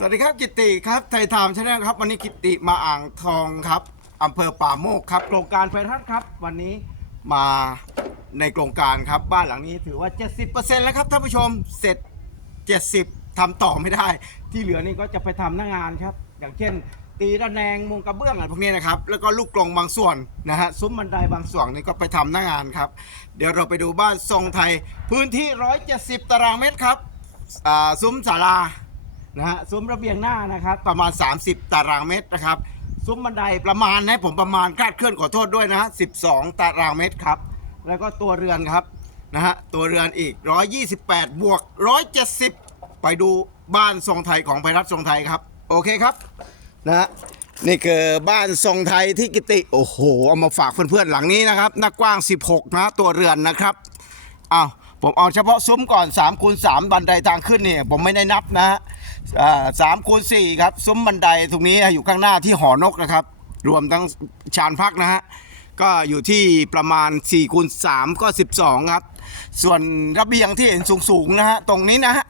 สวัสดีครับกิตติครับไทยไทม์ชาแนลครับ วันนี้กิตติมาอ่างทองครับอำเภอป่าโมกครับ โครงการไฟทัศน์ครับ วันนี้มาในโครงการครับ บ้านหลังนี้ถือว่า 70%แล้วครับท่านผู้ชมเสร็จ 70ทำต่อไม่ได้ ที่เหลือนี่ก็จะไปทำหน้างานครับ อย่างเช่น ตีระแนงมุงกระเบื้องอะไรพวกนี้นะครับ แล้วก็ลูกกรงบางส่วนนะฮะซุ้มบันไดบางส่วนนี่ก็ไปทำหน้างานครับ เดี๋ยวเราไปดูบ้านทรงไทย พื้นที่ 170 ตารางเมตรครับอ่าซุ้มศาลา นะฮะซุ้มระเบียงหน้านะครับ ประมาณ 30 ตารางเมตรนะครับ ซุ้มบันไดประมาณนะผมประมาณคาดเคลื่อนขอโทษด้วยนะฮะ12 ตารางเมตรครับ แล้วก็ตัวเรือนครับนะฮะตัวเรือนอีก 128 บวก 170 ไปดูบ้านทรงไทยของไพรัฐทรงไทยครับ โอเคครับนะฮะนี่คือบ้านทรงไทยที่กิติโอ้โหเอามาฝากเพื่อนๆหลังนี้นะครับหน้ากว้าง 16 นะตัวเรือนนะครับอ้าว ผมเอาเฉพาะซุ้มก่อน3คูณ3บันไดทางขึ้นเนี่ยผมไม่ได้นับนะฮะสามคูณ4ครับซุ้มบันไดตรงนี้อยู่ข้างหน้าที่หอนกนะครับ รวมทั้งชานพักนะฮะก็อยู่ที่ประมาณ4คูณ3ก็ 12 ครับ ส่วนระเบียงที่เห็นสูงๆนะฮะตรงนี้นะฮะ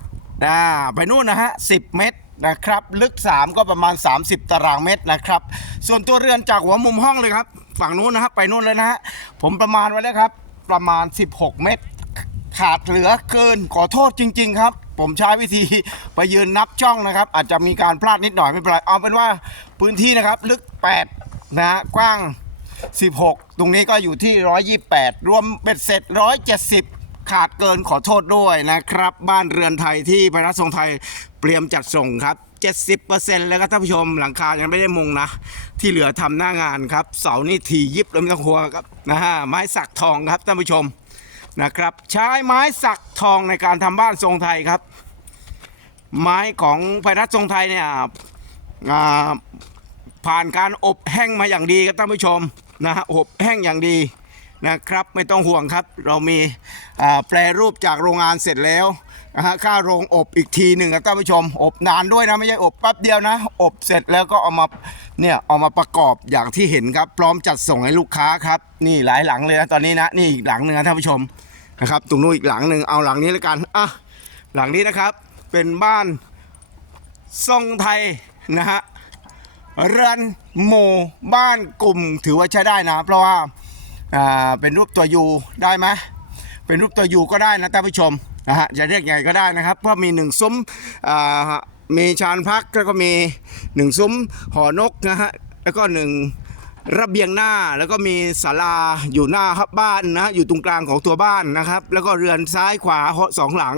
ไปนู่นนะฮะ10 เมตรนะครับ ลึก 3 ก็ประมาณ 30 ตารางเมตรนะครับ ส่วนตัวเรือนจากหัวมุมห้องเลยครับ ฝั่งนู้นนะฮะไปนู่นเลยนะฮะผมประมาณไว้แล้วครับ ประมาณ 16 เมตร ขาดเหลือเกินขอโทษจริง ๆ ครับ ผมใช้วิธีไปยืนนับจ้องนะครับ อาจจะมีการพลาดนิดหน่อยไม่เป็นไรเอาเป็นว่าพื้นที่นะครับลึก 8 นะฮะกว้าง 16 ตรงนี้ก็อยู่ที่ 128 รวมเบ็ดเสร็จ 170ขาดเกินขอโทษด้วยนะครับ บ้านเรือนไทยที่พระทรงไทยเตรียมจัดส่งครับ 70%แล้วก็ท่านผู้ชมหลังคายังไม่ได้มุงนะ ที่เหลือทำหน้างานครับ เสานี่ทียิบเลยไม่ต้องกลัวครับนะฮะไม้สักทองครับท่านผู้ชม นะครับ ใช้ไม้สักทองในการทำบ้านทรงไทยครับ ไม้ของไพรัตทรงไทยเนี่ยผ่านการอบแห้งมาอย่างดีครับท่านผู้ชมนะฮะอบแห้งอย่างดีนะครับไม่ต้องห่วงครับ เรามีแปรรูปจากโรงงานเสร็จแล้วนะฮะค่าโรงอบอีกทีหนึ่งครับท่านผู้ชม อบนานด้วยนะไม่ใช่อบแป๊บเดียวนะ อบเสร็จแล้วก็เอามาเนี่ยเอามาประกอบอย่างที่เห็นครับ พร้อมจัดส่งให้ลูกค้าครับ นี่หลายหลังเลยนะตอนนี้นะนี่อีกหลังหนึ่งนะท่านผู้ชม นะครับตรงนู้นอีกหลังหนึ่งเอาหลังนี้แล้วกันอะหลังนี้นะครับเป็นบ้านทรงไทยนะฮะเรือนหมู่บ้านกลุ่มถือว่าใช้ได้นะ เพราะว่าอ่าเป็นรูปตัวยูได้ไหมเป็นรูปตัวยูก็ได้นะท่านผู้ชมนะฮะจะเรียกไงก็ได้นะครับ เพราะมีหนึ่งซุ้มอ่ามีชานพักแล้วก็มีหนึ่งซุ้มหอนกนะฮะแล้วก็หนึ่ง ระเบียงหน้าแล้วก็มีศาลาอยู่หน้าครับบ้านนะอยู่ตรงกลางของตัวบ้านนะครับ แล้วก็เรือนซ้ายขวาสองหลัง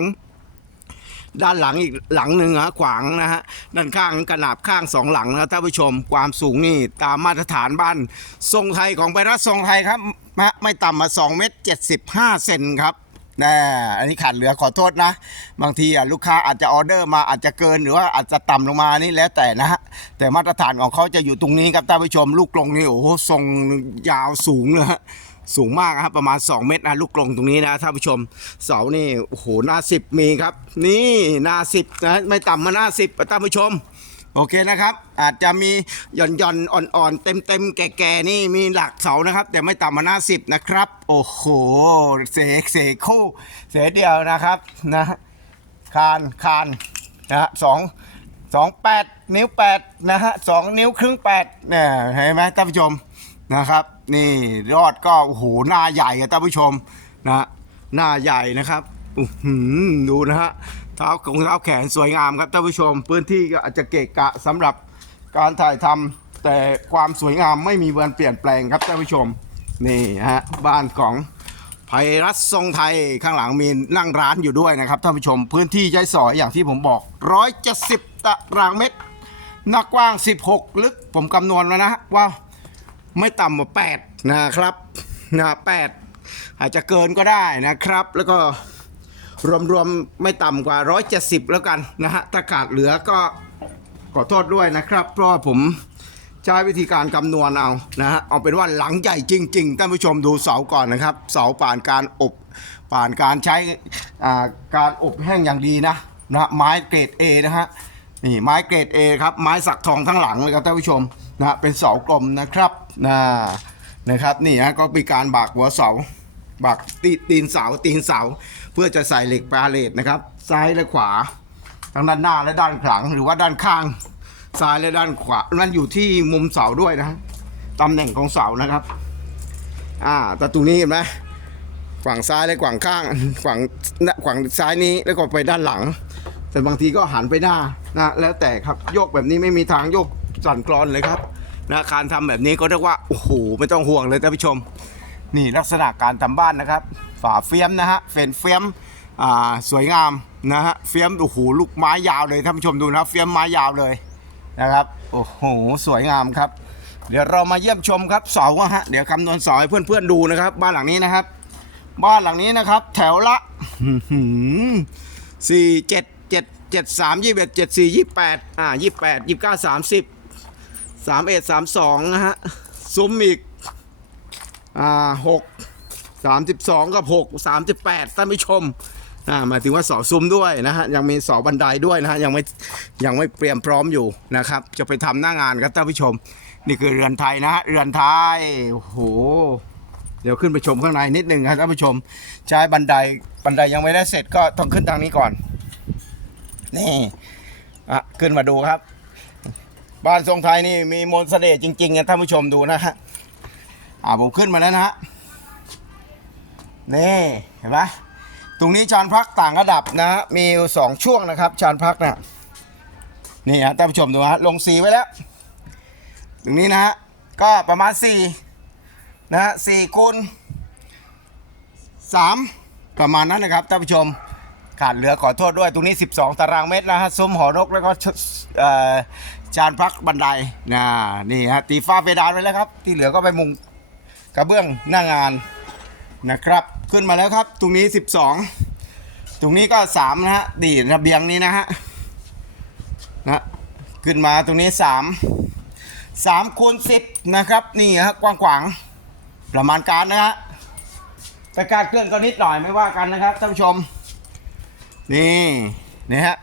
ด้านหลังอีกหลังหนึ่งฮะขวางนะฮะด้านข้างกระนาบข้างสองหลังนะท่านผู้ชมความสูงนี่ตามมาตรฐานบ้าน ทรงไทยของไปรัฐทรงไทยครับ ไม่ต่ำมา2เมตร75เซนครับ นะอันนี้ขาดเหลือขอโทษนะ บางทีลูกค้าอาจจะออเดอร์มาอาจจะเกินหรือว่าอาจจะต่ำลงมานี่แล้วแต่นะฮะแต่มาตรฐานของเขาจะอยู่ตรงนี้ครับท่านผู้ชมลูกกรงนี่โอ้โหทรงยาวสูงเลยฮะสูงมากครับประมาณ 2 เมตรนะลูกกรงตรงนี้นะท่านผู้ชมเสานี่โอ้โหหน้าสิบมีครับ นี่หน้าสิบนะไม่ต่ำมาหน้าสิบท่านผู้ชม โอเคนะครับ อาจจะมีหย่อนหย่อนอ่อนๆ เต็มเต็มแก่ๆ นี่มีหลักเสานะครับ แต่ไม่ต่ำมาหน้าสิบนะครับ โอ้โห เสกเสกคู่ เสกเดียวนะครับนะคานคานนะฮะสองสองแปดนิ้วแปดนะฮะสองนิ้วครึ่งแปดเนี่ยเห็นไหมท่านผู้ชมนะครับ นี่ยอดก็โอ้โหหน้าใหญ่อะท่านผู้ชมนะหน้าใหญ่นะครับอื้อหือดูนะฮะ เท้าของเท้าแขนสวยงามครับท่านผู้ชม พื้นที่ก็อาจจะเกะกะสำหรับการถ่ายทำแต่ความสวยงามไม่มีวันเปลี่ยนแปลงครับท่านผู้ชมนี่ฮะบ้านของไพรัตทรงไทยข้างหลังมีนั่งร้านอยู่ด้วยนะครับท่านผู้ชม พื้นที่ใช้สอยอย่างที่ผมบอก170ตารางเมตรหน้ากว้าง 16 ลึกผมคำนวณแล้วนะว่าไม่ต่ำกว่า8นะครับนะ8อาจจะเกินก็ได้นะครับ แล้วก็ รวมๆไม่ต่ำกว่า 170 แล้วกันนะฮะถ้าขาดเหลือก็ขอโทษด้วยนะครับ เพราะผมใช้วิธีการคำนวณเอานะฮะเอาเป็นว่าหลังใหญ่จริงๆท่านผู้ชมดูเสาก่อนนะครับ เสาผ่านการอบผ่านการใช้การอบแห้งอย่างดีนะนะไม้เกรด A นะฮะนี่ไม้เกรด A ครับไม้สักทองทั้งหลังเลยครับท่านผู้ชมนะฮะเป็นเสากลมนะครับนะนะครับนี่ฮะก็มีการบากหัวเสา บากตีตีนเสาตีนเสา เพื่อจะใส่เหล็กปลาเลตนะครับ ซ้ายและขวาทั้งด้านหน้าและด้านหลังหรือว่าด้านข้าง ซ้ายและด้านขวานั่นอยู่ที่มุมเสาด้วยนะตำแหน่งของเสานะครับ อ่าแต่ตรงนี้เห็นไหมฝั่งซ้ายและฝั่งข้างฝั่งฝั่งซ้ายนี้แล้วก็ไปด้านหลัง แต่บางทีก็หันไปหน้านะแล้วแต่ครับโยกแบบนี้ไม่มีทางโยกสั่นคลอนเลยครับนะการทำแบบนี้ก็เรียกว่าโอ้โหไม่ต้องห่วงเลยท่านผู้ชม นี่ลักษณะการทำบ้านนะครับฝาเฟียมนะฮะเฟนเฟียมอ่าสวยงามนะฮะเฟียมโอ้โหลูกไม้ยาวเลยท่านผู้ชมดูนะเฟียมไม้ยาวเลยนะครับโอ้โหสวยงามครับ เดี๋ยวเรามาเยี่ยมชมครับเสาอะฮะเดี๋ยวคำนวณเสาให้เพื่อนๆดูนะครับ บ้านหลังนี้นะครับ บ้านหลังนี้นะครับ แถวละสี่เจ็ดเจ็ดเจ็ดสามยี่สิบเอ็ดเจ็ดสี่ยี่แปดอ่ายี่แปดยี่เก้าสามสิบสามเอ็ดสามสองนะฮะซุ้มอีก อ่าหกสามสิบสองกับหกสามสิบแปดท่านผู้ชมอ่าหมายถึงว่าสอซุ้มด้วยนะฮะยังมีสอบันไดด้วยนะฮะยังไม่ยังไม่เตรียมพร้อมอยู่นะครับ จะไปทำหน้างานครับท่านผู้ชม นี่คือเรือนไทยนะฮะเรือนไทยโอ้โหเดี๋ยวขึ้นไปชมข้างในนิดนึงครับท่านผู้ชม ใช้บันไดบันไดยังไม่ได้เสร็จก็ต้องขึ้นทางนี้ก่อน นี่อะขึ้นมาดูครับ บ้านทรงไทยนี่มีมนต์เสน่ห์จริงๆนะท่านผู้ชมดูนะฮะ อ่าผมขึ้นมาแล้วนะฮะนี่เห็นไหมตรงนี้ชานพักต่างระดับนะฮะมีอยู่สองช่วงนะครับชานพักนะนี่ฮะท่านผู้ชมดูฮะลงสีไว้แล้ว ตรงนี้นะฮะก็ประมาณสี่นะฮะสี่คูณสามประมาณนั้นนะครับท่านผู้ชมขาดเหลือขอโทษด้วยตรงนี้ 12 ตารางเมตรนะฮะซุ้มหอนกแล้วก็ช่อจานพักบันไดนะนี่ฮะตีฟ้าเพดานไว้แล้วครับ ที่เหลือก็ไปมุง กระเบื้องหน้างานนะครับ ขึ้นมาแล้วครับ ตรงนี้ 12 ตรงนี้ก็ 3 นะฮะดีระเบียงนี้นะฮะนะขึ้นมาตรงนี้ 3 3คูณ10 นะครับนี่ฮะกว้างๆประมาณการนะฮะแต่การเคลื่อนก็นิดหน่อยไม่ว่ากันนะครับท่านผู้ชม นี่นี่ฮะ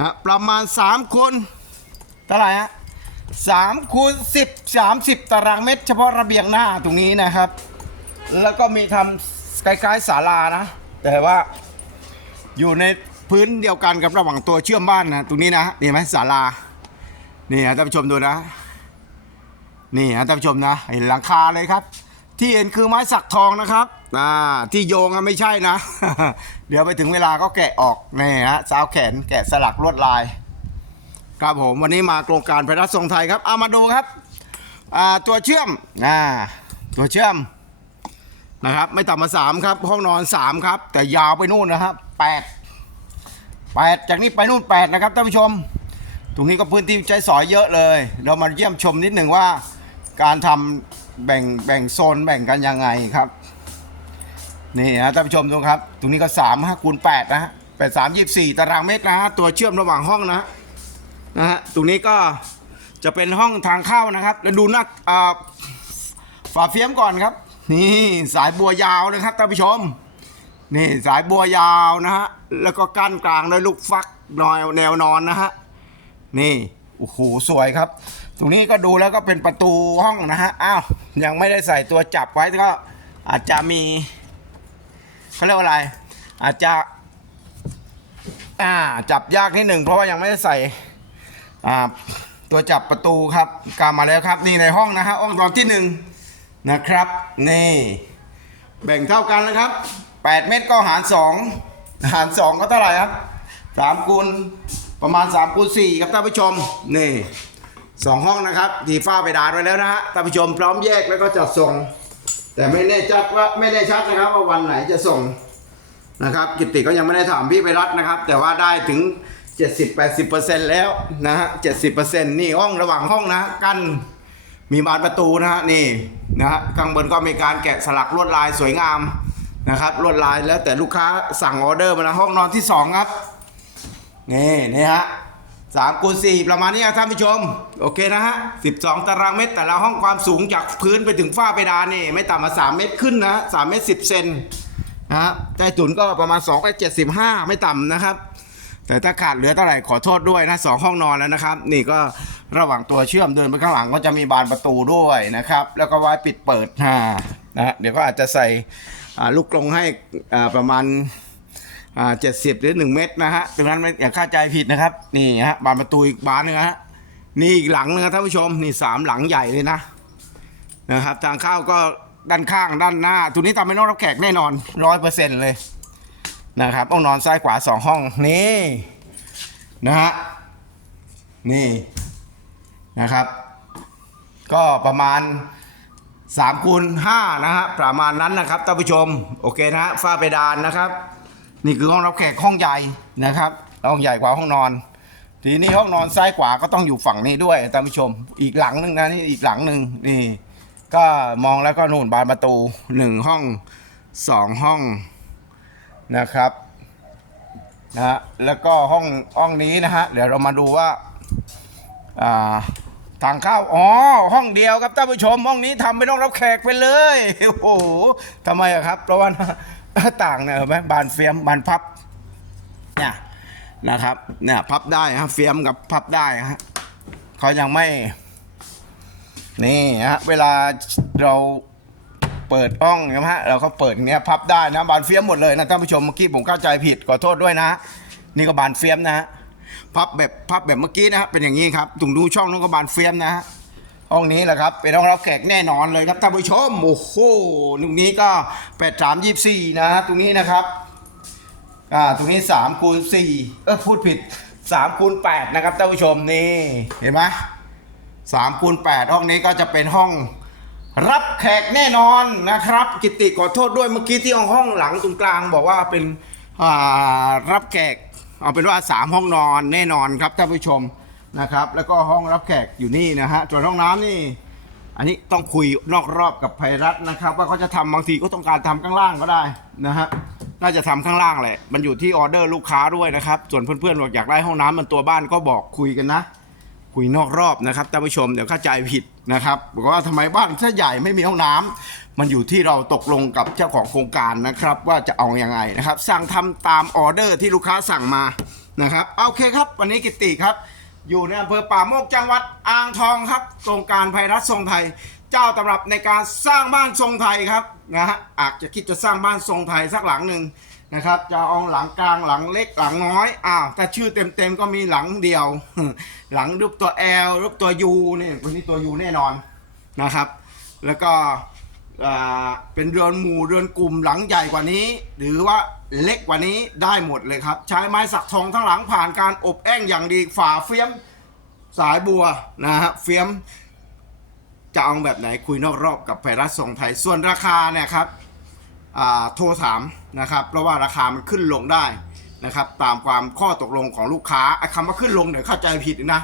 นะประมาณ 3 คนเท่าไหร่ฮะ สามคูณสิบสามสิบตารางเมตร เฉพาะระเบียงหน้าตรงนี้นะครับ แล้วก็มีทำคล้ายๆศาลานะ แต่ว่าอยู่ในพื้นเดียวกันกับระหว่างตัวเชื่อมบ้านนะตรงนี้นะนี่เห็นไหมศาลานี่ฮะท่านผู้ชมดูนะ นี่ฮะท่านผู้ชมนะเห็นหลังคาเลยครับ ที่เห็นคือไม้สักทองนะครับอ่าที่โยงอะไม่ใช่นะ เดี๋ยวไปถึงเวลาก็แกะออกนี่ฮะสาวแขนแกะสลักลวดลาย ครับผมวันนี้มาโครงการพระรัฐทรงไทยครับเอามาดูครับตัวเชื่อมอ่าตัวเชื่อมนะครับไม่ต่ำกว่าสามครับห้องนอนสามครับ แต่ยาวไปนู่นนะครับแปดแปดจากนี้ไปนู่นแปดนะครับท่านผู้ชม ตรงนี้ก็พื้นที่ใช้สอยเยอะเลย เรามาเยี่ยมชมนิดหนึ่งว่าการทำแบ่งแบ่งโซนแบ่งกันยังไงครับนี่ฮะท่านผู้ชมดูครับ ตรงนี้ก็3ฮะคูณ8นะฮะแปดสามยี่สี่ตารางเมตรนะฮะตัวเชื่อมระหว่างห้องนะ นะฮะตรงนี้ก็จะเป็นห้องทางเข้านะครับ แล้วดูหน้าอ่าฝาเฟียมก่อนครับ นี่สายบัวยาวนะครับท่านผู้ชม นี่สายบัวยาวนะฮะแล้วก็กั้นกลางด้วยลูกฟักนอยแนวนอนนะฮะนี่โอ้โหสวยครับ ตรงนี้ก็ดูแล้วก็เป็นประตูห้องนะฮะอ้าวยังไม่ได้ใส่ตัวจับไว้ก็อาจจะมีเขาเรียกว่าอะไร อาจจะอ่าจับยากนิดหนึ่งเพราะว่ายังไม่ได้ใส่ อ่าตัวจับประตูครับกลับมาแล้วครับนี่ในห้องนะฮะห้องตอนที่หนึ่งนะครับนี่แบ่งเท่ากันแล้วครับ 8 เมตรก็หาร 2 หาร 2 ก็เท่าไหร่ครับ3คูณประมาณ3คูณ4ครับท่านผู้ชมนี่2ห้องนะครับทีฟ้าไปดานไว้แล้วนะฮะท่านผู้ชมพร้อมแยกแล้วก็จัดส่ง แต่ไม่แน่ชัดว่าไม่ได้ชัดนะครับว่าวันไหนจะส่งนะครับกิตติก็ยังไม่ได้ถามพี่ไปรัตนะครับ แต่ว่าได้ถึง 70-80%แล้วนะฮะ 70%นี่ห้องระหว่างห้องนะกั้นมีบานประตูนะฮะนี่นะฮะข้างบนก็มีการแกะสลักลวดลายสวยงามนะครับลวดลายแล้วแต่ลูกค้าสั่งออเดอร์มานะห้องนอนที่ 2 ครับ นี่นี่ฮะสามคูณสี่ประมาณนี้ครับท่านผู้ชม โอเคนะฮะสิบสองตารางเมตร แต่ละห้องความสูงจากพื้นไปถึงฝ้าเพดานนี่ไม่ต่ำกว่าสามเมตรขึ้นนะสามเมตรสิบเซนนะฮะใต้ถุนก็ประมาณ2ไป75ไม่ต่ำนะครับ แต่ถ้าขาดเหลือเท่าไหร่ขอโทษด้วยนะสองห้องนอนแล้วนะครับ นี่ก็ระหว่างตัวเชื่อมเดินไปข้างหลังก็จะมีบานประตูด้วยนะครับ แล้วก็ไว้ปิดเปิดนะฮะเดี๋ยวก็อาจจะใส่ลูกกรงให้ประมาณเจ็ดสิบหรือหนึ่งเมตรนะฮะตรงนั้นอย่าเข้าใจผิดนะครับ นี่ฮะบานประตูอีกบานหนึงฮะนี่อีกหลังนึงนะท่านผู้ชมนี่สามหลังใหญ่เลยนะนะครับ ทางเข้าก็ด้านข้างด้านหน้าตัวนี้ทำเป็นห้องรับแขกแน่นอนร้อยเปอร์เซ็นต์เลย นะครับห้องนอนซ้ายขวาสองห้องนี่นะฮะนี่นะครับ ก็ประมาณ3คูณ5นะฮะประมาณนั้นนะครับท่านผู้ชมโอเคนะฮะฝ้าเพดานนะครับ นี่คือห้องรับแขกห้องใหญ่นะครับห้องใหญ่กว่าห้องนอน ทีนี้ห้องนอนซ้ายขวาก็ต้องอยู่ฝั่งนี้ด้วยท่านผู้ชม อีกหลังหนึ่งนะนี่อีกหลังหนึ่งนี่ ก็มองแล้วก็นู่นบานประตูหนึ่งห้องสองห้อง นะครับนะฮะแล้วก็ห้องห้องนี้นะฮะเดี๋ยวเรามาดูว่าอ่าทางเข้าอ๋อห้องเดียวครับท่านผู้ชม ห้องนี้ทำไม่ต้องรับแขกไปเลยโอ้โหทำไมอะครับ เพราะว่าหน้าต่างเนี่ยเห็นไหมบานเฟียมบานพับเนี่ยนะครับเนี่ยพับได้ฮะเฟียมกับพับได้ฮะเขายังไม่ นี่ฮะเวลาเรา เปิดห้องใช่ไหมฮะเราก็เปิดเนี้ยพับได้นะบานเฟี้ยมหมดเลยนะท่านผู้ชมเมื่อกี้ผมเข้าใจผิดขอโทษด้วยนะ นี่ก็บานเฟี้ยมนะฮะพับแบบพับแบบเมื่อกี้นะฮะเป็นอย่างนี้ครับตุงดูช่องนู้นก็บานเฟี้ยมนะฮะห้องนี้แหละครับเป็นห้องรับแขกแน่นอนเลยครับท่านผู้ชมโอ้โหตรงนี้ก็แปดสามยี่สี่นะฮะตรงนี้นะครับอ่าตรงนี้สามคูณสี่เออพูดผิดสามคูณแปดนะครับท่านผู้ชมนี่เห็นไหมสามคูณแปดห้องนี้ก็จะเป็นห้อง รับแขกแน่นอนนะครับ กิติขอโทษด้วยเมื่อกี้ที่ห้องห้องหลังตรงกลางบอกว่าเป็นรับแขกเอาเป็นว่าสามห้องนอนแน่นอนครับท่านผู้ชมนะครับ แล้วก็ห้องรับแขกอยู่นี่นะฮะส่วนห้องน้ำนี่ อันนี้ต้องคุยนอกรอบกับไพรัตนะครับ ว่าเขาจะทำบางทีก็ต้องการทำข้างล่างก็ได้นะฮะน่าจะทำข้างล่างแหละ มันอยู่ที่ออเดอร์ลูกค้าด้วยนะครับ ส่วนเพื่อนๆบอกอยากได้ห้องน้ำมันตัวบ้านก็บอกคุยกันนะ คุยนอกรอบนะครับท่านผู้ชมเดี๋ยวเข้าใจผิดนะครับบอกว่าทำไมบ้านถ้าใหญ่ไม่มีห้องน้ำมันอยู่ที่เราตกลงกับเจ้าของโครงการนะครับ ว่าจะเอาอยัางไงนะครับ สั่งทำตามออเดอร์ที่ลูกค้าสั่งมานะครับโอเคครับ วันนี้กิติครับ อยู่ในอำเภอป่าโมกจังหวัดอ่างทองครับโครงการไพรัฐทรงไทย เจ้าตำรับในการสร้างบ้านทรงไทยครับนะฮะอาจจะคิดจะสร้างบ้านทรงไทยสักหลังหนึ่ง นะครับ จะเอาหลังกลางหลังเล็กหลังน้อยอ้าวถ้าชื่อเต็มๆก็มีหลังเดียว หลังรูปตัว L รูปตัว U นี่วันนี้ตัว U แน่นอนนะครับ แล้วก็เป็นเรือนหมู่เรือนกลุ่มหลังใหญ่กว่านี้ หรือว่าเล็กกว่านี้ได้หมดเลยครับ ใช้ไม้สักทองทั้งหลังผ่านการอบแอ้งอย่างดีฝาเฟียมสายบัวนะฮะเฟียมจะเอาแบบไหนคุยนอกรอบกับไพรัสทรงไทยส่วนราคาเนี่ยครับ โทรถามนะครับเพราะว่าราคามันขึ้นลงได้นะครับ ตามความข้อตกลงของลูกค้าไอ้คำว่าขึ้นลงเดี๋ยวเข้าใจผิดนะ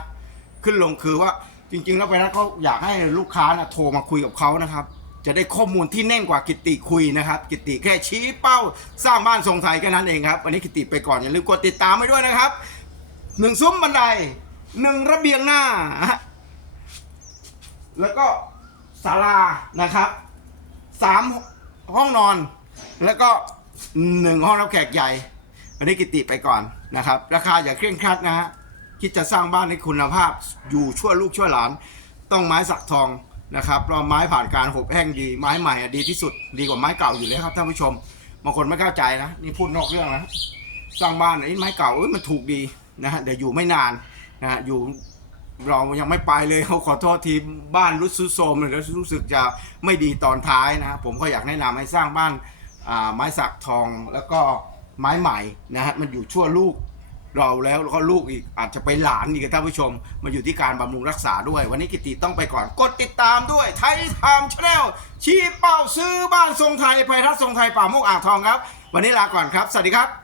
ขึ้นลงคือว่าจริง ๆ แล้วไพรัสเขาอยากให้ลูกค้านะโทรมาคุยกับเขานะครับ จะได้ข้อมูลที่แน่นกว่ากิติคุยนะครับ กิติแค่ชี้เป้าสร้างบ้านทรงไทยแค่นั้นเองครับวันนี้กิติไปก่อนอย่าลืมกดติดตามไว้ด้วยนะครับหนึ่งซุ้มบันไดหนึ่งระเบียงหน้า แล้วก็ศาลานะครับสามห้องนอน แล้วก็หนึ่งห้องรับแขกใหญ่อันนี้กิติไปก่อนนะครับ ราคาอย่าเคร่งครัดนะฮะคิดจะสร้างบ้านให้คุณภาพ อยู่ชั่วลูกชั่วหลาน ต้องไม้สักทองนะครับเพราะไม้ผ่านการหบแห้งดี ไม้ใหม่ดีที่สุด ดีกว่าไม้เก่าอยู่แล้วครับท่านผู้ชม บางคนไม่เข้าใจนะ นี่พูดนอกเรื่องนะ สร้างบ้านไอ้ไม้เก่าเอ้ยมันถูกดีนะฮะ เดี๋ยวอยู่ไม่นานนะฮะ อยู่เรายังไม่ไปเลยเขาขอโทษทีบ้านรู้สึกโซมเลยแล้วรู้สึกจะไม่ดีตอนท้ายนะผมก็อยากแนะนำให้สร้างบ้าน ไม้สักทองแล้วก็ไม้ใหม่นะฮะมันอยู่ชั่วลูกเราแล้วแล้วก็ลูกอีกอาจจะไปหลานอีกท่านผู้ชม มันอยู่ที่การบำรุงรักษาด้วย วันนี้กิติต้องไปก่อน กดติดตามด้วยไทยไทม์ชาแนลชี้เป้าซื้อบ้านทรงไทยไพรัฐทรงไทยป่ามุกอ่างทองครับ วันนี้ลาก่อนครับ สวัสดีครับ